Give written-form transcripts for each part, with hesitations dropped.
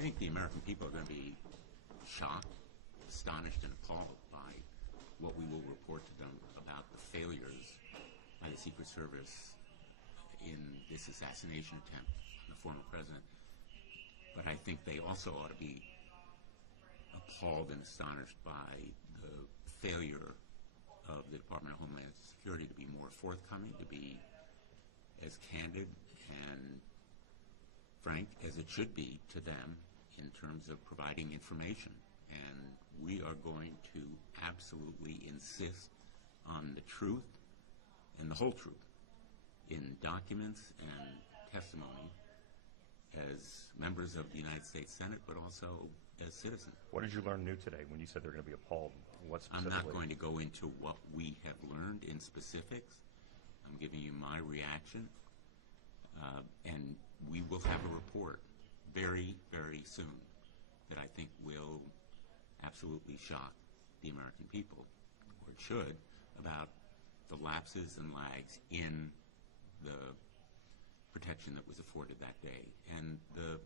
I think the American people are going to be shocked, astonished, and appalled by what we will report to them about the failures by the Secret Service in this assassination attempt on the former president. But I think they also ought to be appalled and astonished by the failure of the Department of Homeland Security to be more forthcoming, to be as candid and frank as it should be to them in terms of providing information. And we are going to absolutely insist on the truth and the whole truth in documents and testimony as members of the United States Senate, but also as citizens. What did you learn new today when you said they're going to be appalled? What specifically? I'm not going to go into what we have learned in specifics. I'm giving you my reaction, and we will have a report very, very soon that I think will absolutely shock the American people, or it should, about the lapses and lags in the protection that was afforded that day and the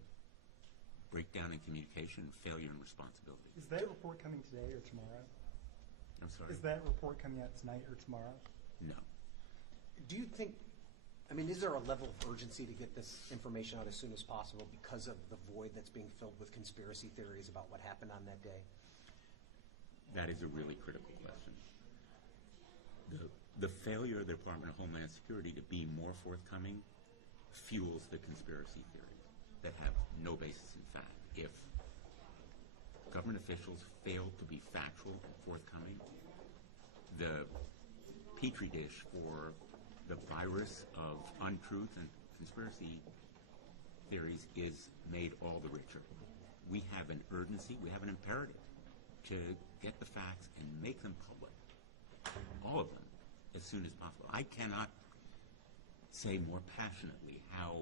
breakdown in communication, failure and responsibility. Is that report coming today or tomorrow? I'm sorry? Is that report coming out tonight or tomorrow? No. Do you think, I mean, is there a level of urgency to get this information out as soon as possible because of the void that's being filled with conspiracy theories about what happened on that day? That is a really critical question. The failure of the Department of Homeland Security to be more forthcoming fuels the conspiracy theories that have no basis in fact. If government officials fail to be factual and forthcoming, the petri dish for the virus of untruth and conspiracy theories is made all the richer. We have an urgency, we have an imperative to get the facts and make them public, all of them, as soon as possible. I cannot say more passionately how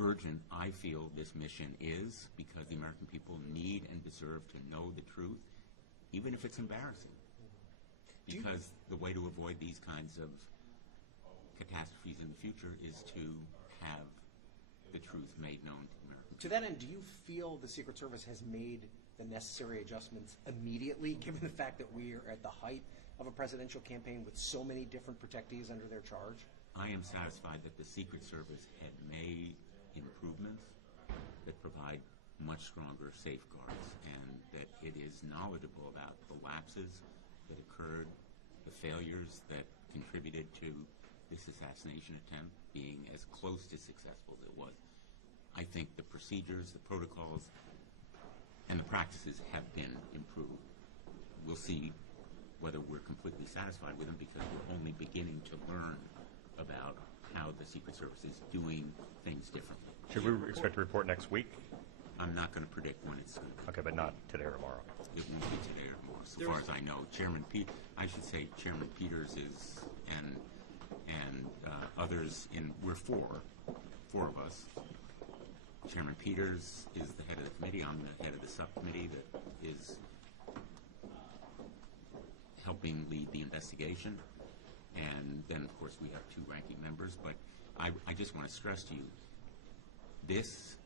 urgent I feel this mission is, because the American people need and deserve to know the truth, even if it's embarrassing. Because the way to avoid these kinds of catastrophes in the future is to have the truth made known to Americans. To that end, do you feel the Secret Service has made the necessary adjustments immediately, given the fact that we are at the height of a presidential campaign with so many different protectees under their charge? I am satisfied that the Secret Service had made improvements that provide much stronger safeguards, and that it is knowledgeable about the lapses that occurred, the failures that contributed to this assassination attempt being as close to successful as it was. I think the procedures, the protocols, and the practices have been improved. We'll see whether we're completely satisfied with them, because we're only beginning to learn about how the Secret Service is doing things differently. Should we expect a report next week? I'm not going to predict when it's going to be. Okay, but not today or tomorrow. It won't be today or tomorrow, so far as I know. Chairman Peters is, and others we're four of us. Chairman Peters is the head of the committee. I'm the head of the subcommittee that is helping lead the investigation. And then, of course, we have two ranking members. But I just want to stress to you, this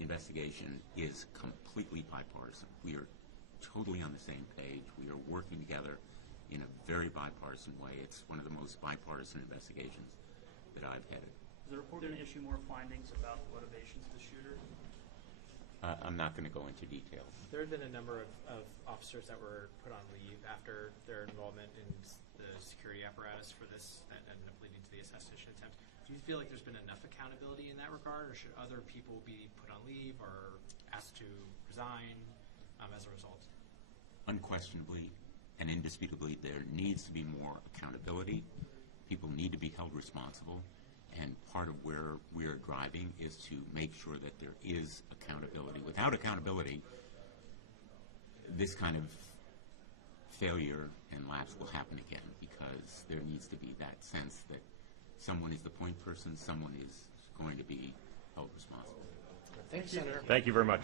investigation is completely bipartisan. We are totally on the same page. We are working together in a very bipartisan way. It's one of the most bipartisan investigations that I've headed. Is the report going to issue more findings about the motivations of the shooter? I'm not going to go into detail. There have been a number of officers that were put on leave after their involvement in the security apparatus for this that ended up leading to the assassination attempt. Do you feel like there's been enough accountability in that regard, or should other people be put on leave or asked to resign as a result? Unquestionably and indisputably, there needs to be more accountability. People need to be held responsible. And part of where we are driving is to make sure that there is accountability. Without accountability, this kind of failure and lapse will happen again, because there needs to be that sense that someone is the point person, someone is going to be held responsible. Thank you, Senator. Thank you very much.